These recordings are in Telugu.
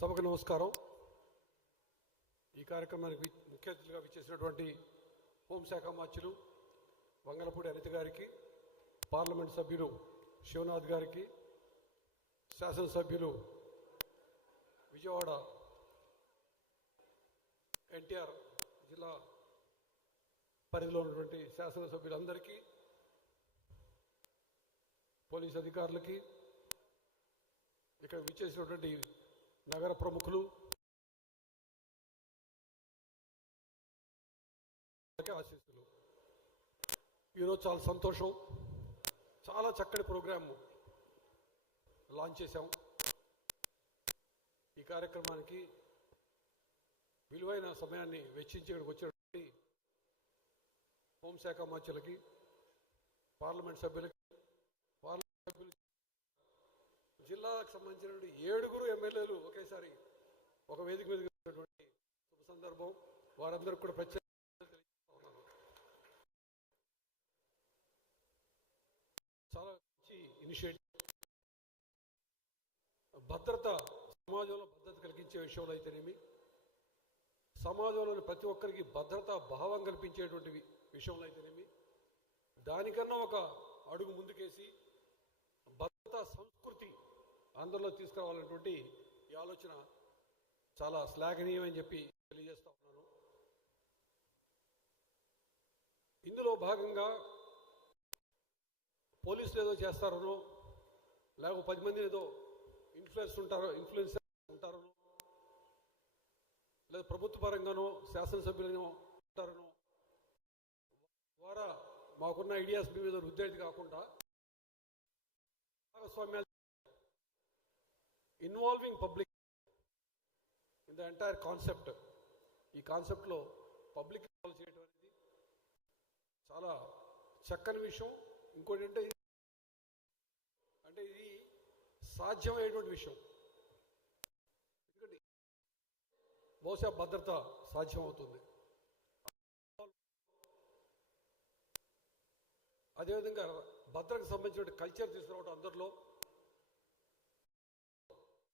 సభకు నమస్కారం. ఈ కార్యక్రమానికి ముఖ్య అతిథిగా విచ్చేసినటువంటి హోంశాఖ మంత్రులు వంగలపూడి అనిత గారికి, పార్లమెంట్ సభ్యులు శివనాథ్ గారికి, శాసనసభ్యులు విజయవాడ ఎన్టీఆర్ జిల్లా పరిధిలో ఉన్నటువంటి శాసనసభ్యులందరికీ, పోలీస్ అధికారులకి, ఇక్కడ విచ్చేసినటువంటి నగర ప్రముఖులు, ఆశీస్సులు. ఈరోజు చాలా సంతోషం. చాలా చక్కటి ప్రోగ్రామ్ లాంచ్ చేశాం. ఈ కార్యక్రమానికి విలువైన సమయాన్ని వెచ్చించి ఇక్కడికి వచ్చినటువంటి హోంశాఖ మంత్రులకి, పార్లమెంట్ సభ్యులకి, జిల్లాకు సంబంధించినటువంటి 7 ఎమ్మెల్యేలు ఒకేసారి ఒక వేదిక మీద ఉన్నటువంటి శుభ సందర్భం. వారందరికీ కూడా ప్రత్యేక చాలా మంచి ఇనిషియేటివ్. భద్రత, సమాజంలో భద్రత కలిగించే విషయంలో అయితేనేమి, సమాజంలోని ప్రతి ఒక్కరికి భద్రతా భావం కల్పించేటువంటి విషయంలో అయితేనేమి, దానికన్నా ఒక అడుగు ముందుకేసి భద్రతా సంస్కృతి అందరిలో తీసుకురావాలన్నటువంటి ఈ ఆలోచన చాలా శ్లాఘనీయమని చెప్పి తెలియజేస్తా ఉన్నాను. ఇందులో భాగంగా పోలీసులు ఏదో చేస్తారనో, లేకపోతే 10 మంది ఏదో ఇన్ఫ్లుయెన్సర్ ఉంటారనో, లేదా ప్రభుత్వ పరంగానో శాసనసభ్యులనో ఉంటారనో ద్వారా మాకున్న ఐడియాస్ మీ మీద రుద్దేది కాకుండా భాగస్వామ్యాలు involving public in the entire concept. ఈ కాన్సెప్ట్లో పబ్లిక్ ఇన్వాల్వ్ చేయడం అనేది చాలా చక్కని విషయం. ఇంకోటి అంటే ఇది సాధ్యమయ్యేటువంటి విషయం. ఎందుకంటే బహుశా భద్రత సాధ్యం అవుతుంది. అదేవిధంగా భద్రతకు సంబంధించిన కల్చర్ తీసుకురావడం అందరిలో.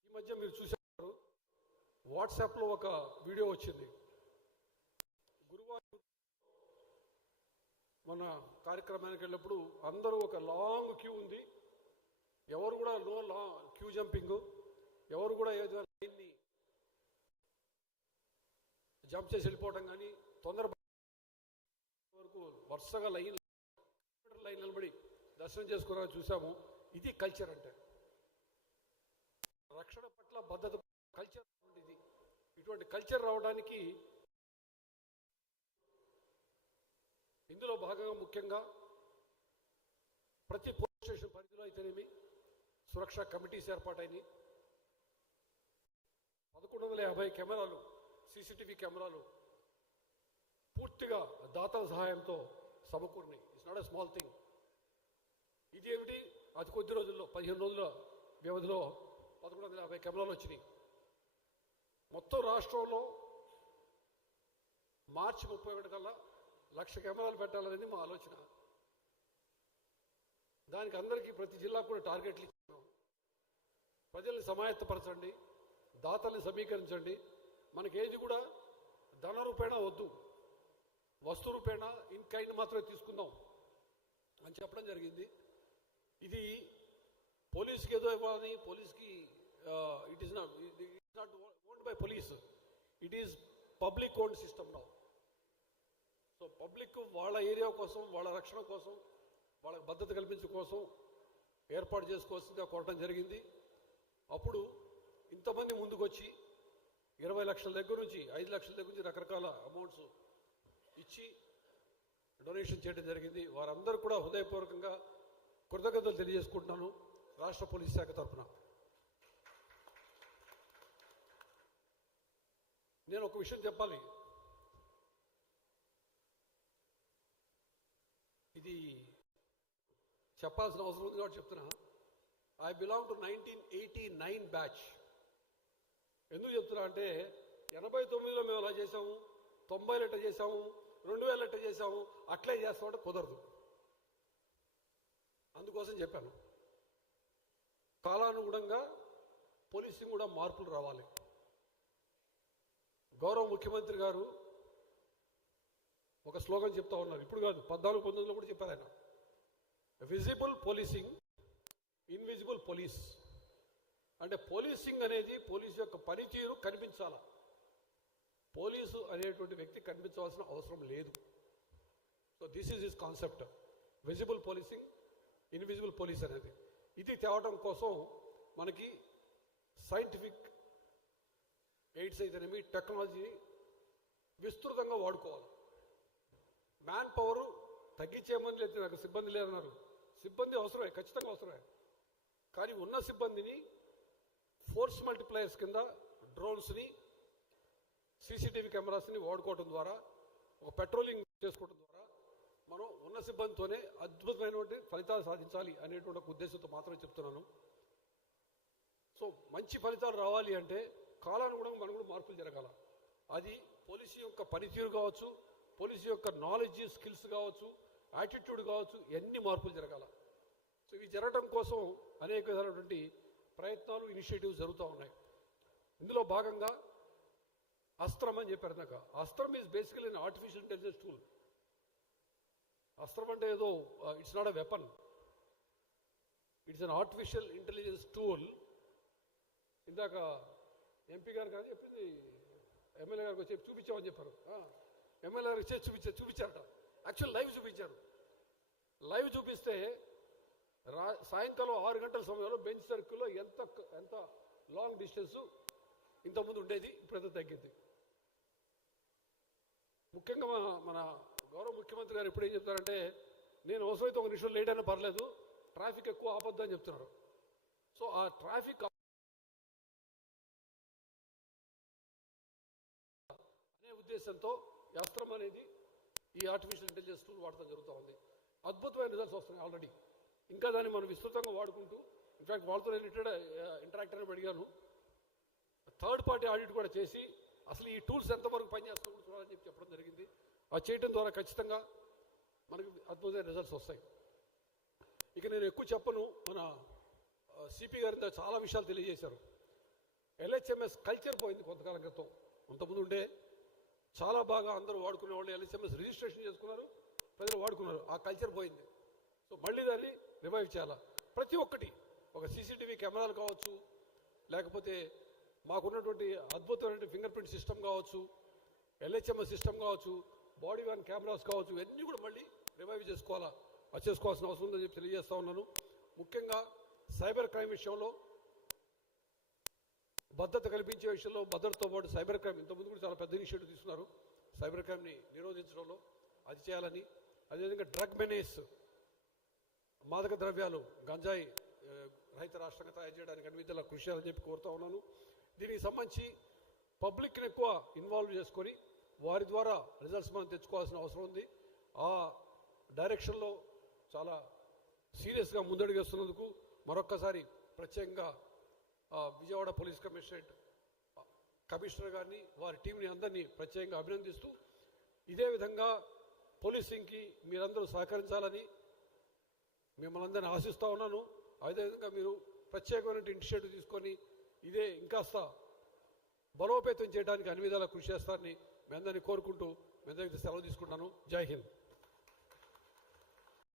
ఈ మధ్య మీరు చూసారు, వాట్సాప్లో ఒక వీడియో వచ్చింది. గురువారం మన కార్యక్రమానికి వెళ్ళినప్పుడు అందరూ ఒక లాంగ్ క్యూ ఉంది. ఎవరు కూడా క్యూ జంపింగ్, ఎవరు కూడా ఏదో లైన్ని జంప్ చేసి వెళ్ళిపోవడం కానీ, తొందర వరకు వరుసగా లైన్ నిలబడి దర్శనం చేసుకున్నారని చూసాము. ఇది కల్చర్ అంటే. రక్షణ పట్ల భద్రత కల్చర్ ఇది. ఇటువంటి కల్చర్ రావడానికి ఇందులో భాగంగా ముఖ్యంగా ప్రతి పోలీస్ స్టేషన్ పరిధిలో అయితేనేమి సురక్షా కమిటీస్ ఏర్పాటైనవి. 1150 కెమెరాలు, సీసీటీవీ కెమెరాలు పూర్తిగా దాతల సహాయంతో సమకూరినాయి. It's not a small thing. ఇదేమిటి, అతి కొద్ది రోజుల్లో 15 రోజుల వ్యవధిలో 1150 కెమెరాలు వచ్చినాయి. మొత్తం రాష్ట్రంలో మార్చి 31 కల్లా 1,00,000 కెమెరాలు పెట్టాలనేది మా ఆలోచన. దానికి అందరికీ ప్రతి జిల్లాకు కూడా టార్గెట్లు ఇచ్చాము. ప్రజల్ని సమాయత్తపరచండి, దాతల్ని సమీకరించండి. మనకేది కూడా ధన రూపేణా వద్దు, వస్తు రూపేణా ఇన్ కైండ్ మాత్రమే తీసుకుందాం అని చెప్పడం జరిగింది. ఇది పోలీస్కి ఏదో ఇవ్వాలని, పోలీస్కి it is not owned by police, it is public owned system now. So public వాళ్ళ ఏరియా కోసం, వాళ్ళ రక్షణ కోసం, వాళ్ళకి భద్రత కల్పించడం కోసం ఏర్పాటు చేసుకోవాల్సిందిగా కోరటం జరిగింది. అప్పుడు ఇంతమంది ముందుకు వచ్చి 20 లక్షల దగ్గర నుంచి 5 లక్షల దగ్గర నుంచి రకరకాల అమౌంట్స్ ఇచ్చి డొనేషన్ చేయడం జరిగింది. వారందరూ కూడా హృదయపూర్వకంగా కృతజ్ఞతలు తెలియజేసుకుంటున్నాను రాష్ట్ర పోలీస్ శాఖ తరఫున. నేను ఒక విషయం చెప్పాలి. ఇది చెప్పాల్సిన అవసరం ఉంది కాబట్టి చెప్తున్నా. I belong to 1989 batch. ఎందుకు చెప్తున్నా అంటే 89లో మేము అలా చేసాము, 90లో ఎట్లా చేసాము, 2000 ఎట్లా చేసాము, అట్లే చేస్తామంటే కుదరదు. అందుకోసం చెప్పాను. కాలానుగుణంగా పోలీసింగ్ కూడా మార్పులు రావాలి. గౌరవ ముఖ్యమంత్రి గారు ఒక స్లోగన్ చెప్తా ఉన్నారు. ఇప్పుడు కాదు, 14-19లో కూడా చెప్పారు ఆయన. Visible policing, invisible police. అంటే పోలీసింగ్ అనేది పోలీసు యొక్క పనితీరు కనిపించాల, పోలీసు అనేటువంటి వ్యక్తి కనిపించవలసిన అవసరం లేదు. So this is his concept, visible policing, invisible police అనేది. ఇది తేవడం కోసం మనకి సైంటిఫిక్ ఎయిడ్స్ అయితేనేమి టెక్నాలజీ విస్తృతంగా వాడుకోవాలి. మ్యాన్ పవర్ తగ్గించేమని లేదు, నాకు సిబ్బంది లేదన్నారు. సిబ్బంది అవసరమే, ఖచ్చితంగా అవసరమే. కానీ ఉన్న సిబ్బందిని ఫోర్స్ మల్టిప్లయర్స్ కింద డ్రోన్స్ని, సీసీటీవీ కెమెరాస్ని వాడుకోవడం ద్వారా, ఒక పెట్రోలింగ్ చేసుకోవడం ద్వారా మనం ఉన్న సిబ్బందితోనే అద్భుతమైనటువంటి ఫలితాలు సాధించాలి అనేటువంటి ఒక ఉద్దేశంతో మాత్రమే చెప్తున్నాను. సో మంచి ఫలితాలు రావాలి అంటే కాలానుగుణంగా మనం కూడా మార్పులు జరగాల. అది పోలీసు యొక్క పనితీరు కావచ్చు, పోలీసు యొక్క నాలెడ్జ్ స్కిల్స్ కావచ్చు, యాటిట్యూడ్ కావచ్చు, ఎన్ని మార్పులు జరగాల. సో ఇవి జరగడం కోసం అనేక విధాలైనటువంటి ప్రయత్నాలు, ఇనిషియేటివ్స్ జరుగుతూ ఉన్నాయి. ఇందులో భాగంగా అస్త్రం అని చెప్పారు నాకు. అస్త్రం is basically an artificial intelligence tool. అస్త్రం అంటే ఏదో it's not a weapon, it's an artificial intelligence tool. ఇందాక ఎంపీ గారు కానీ చెప్పింది, ఎమ్మెల్యే గారికి వచ్చి చూపించామని చెప్పారు. ఎమ్మెల్యే గారికి చేసి చూపించారట. యాక్చువల్ లైవ్ చూపించారు. లైవ్ చూపిస్తే సాయంకాలం 6 గంటల సమయంలో బెంచ్ సర్కిల్లో ఎంత లాంగ్ డిస్టెన్స్ ఇంతకుముందు ఉండేది, ఇప్పుడు ఎంత తగ్గింది. ముఖ్యంగా మన గౌరవ ముఖ్యమంత్రి గారు ఇప్పుడు ఏం చెప్తారంటే, నేను అవసరమైతే 1 నిమిషం లేట్ అయినా పర్లేదు, ట్రాఫిక్ ఎక్కువ ఆపొద్దు అని చెప్తున్నారు. సో ఆ ట్రాఫిక్ అనే ఉద్దేశంతో అస్త్రం అనేది ఈ ఆర్టిఫిషియల్ ఇంటెలిజెన్స్ టూల్ వాడటం జరుగుతూ ఉంది. అద్భుతమైన రిజల్ట్స్ వస్తున్నాయి ఆల్రెడీ. ఇంకా దాన్ని మనం విస్తృతంగా వాడుకుంటూ, ఇన్ఫ్యాక్ట్ వాళ్ళతో రిలేటెడ్ ఇంటరాక్టర్ అని అడిగాను. థర్డ్ పార్టీ ఆడిట్ కూడా చేసి అసలు ఈ టూల్స్ ఎంతవరకు పనిచేస్తామో చూడాలని చెప్పడం జరిగింది. అది చేయడం ద్వారా ఖచ్చితంగా మనకి అద్భుతమైన రిజల్ట్స్ వస్తాయి. ఇక నేను ఎక్కువ చెప్పను. మన సిపి గారి చాలా విషయాలు తెలియజేశారు. ఎల్హెచ్ఎంఎస్ కల్చర్ పోయింది కొంతకాలం క్రితం. అంతకుముందు ఉండే చాలా బాగా అందరూ వాడుకునే వాళ్ళు ఎల్హెచ్ఎంఎస్ రిజిస్ట్రేషన్ చేసుకున్నారు, ప్రజలు వాడుకున్నారు. ఆ కల్చర్ పోయింది. సో మళ్ళీ దాన్ని రివైవ్ చేయాలా. ప్రతి ఒక్కటి, ఒక సీసీటీవీ కెమెరాలు కావచ్చు, లేకపోతే మాకున్నటువంటి అద్భుతమైన ఫింగర్ ప్రింట్ సిస్టమ్ కావచ్చు, ఎల్హెచ్ఎంఎస్ సిస్టమ్ కావచ్చు, బాడీ వ్యాన్ కెమెరాస్ కావచ్చు, ఇవన్నీ కూడా మళ్ళీ రివైవ్ చేసుకోవాల్సిన అవసరం ఉందని చెప్పి తెలియజేస్తా ఉన్నాను. ముఖ్యంగా సైబర్ క్రైమ్ విషయంలో, భద్రత కల్పించే విషయంలో, భద్రతతో పాటు సైబర్ క్రైమ్ ఇంతకుముందు కూడా చాలా పెద్ద ఇనిషియేటివ్ తీసుకున్నారు సైబర్ క్రైమ్ని నిరోధించడంలో. అది చేయాలని, అదేవిధంగా డ్రగ్ మెనేస్, మాదక ద్రవ్యాలు, గంజాయి రహిత రాష్ట్రంగా తయారు చేయడానికి అన్ని విధాలా కృషి చేయాలని చెప్పి కోరుతా ఉన్నాను. దీనికి సంబంధించి పబ్లిక్ని ఎక్కువ ఇన్వాల్వ్ చేసుకొని వారి ద్వారా రిజల్ట్స్ మనం తెచ్చుకోవాల్సిన అవసరం ఉంది. ఆ డైరెక్షన్లో చాలా సీరియస్గా ముందడుగేస్తున్నందుకు మరొక్కసారి ప్రత్యేకంగా విజయవాడ పోలీస్ కమిషనర్ గారిని, వారి టీంని అందరినీ ప్రత్యేకంగా అభినందిస్తూ, ఇదే విధంగా పోలీసింగ్కి మీరందరూ సహకరించాలని మిమ్మల్ని అందరినీ ఆశిస్తూ ఉన్నాను. అదేవిధంగా మీరు ప్రత్యేకమైన ఇనిషియేటివ్ తీసుకొని ఇదే ఇంకాస్త బలోపేతం చేయడానికి అన్ని విధాలా కృషి చేస్తారని మీ అందరినీ కోరుకుంటూ మీ అందరికీ సెలవు తీసుకుంటాను. జై హింద్.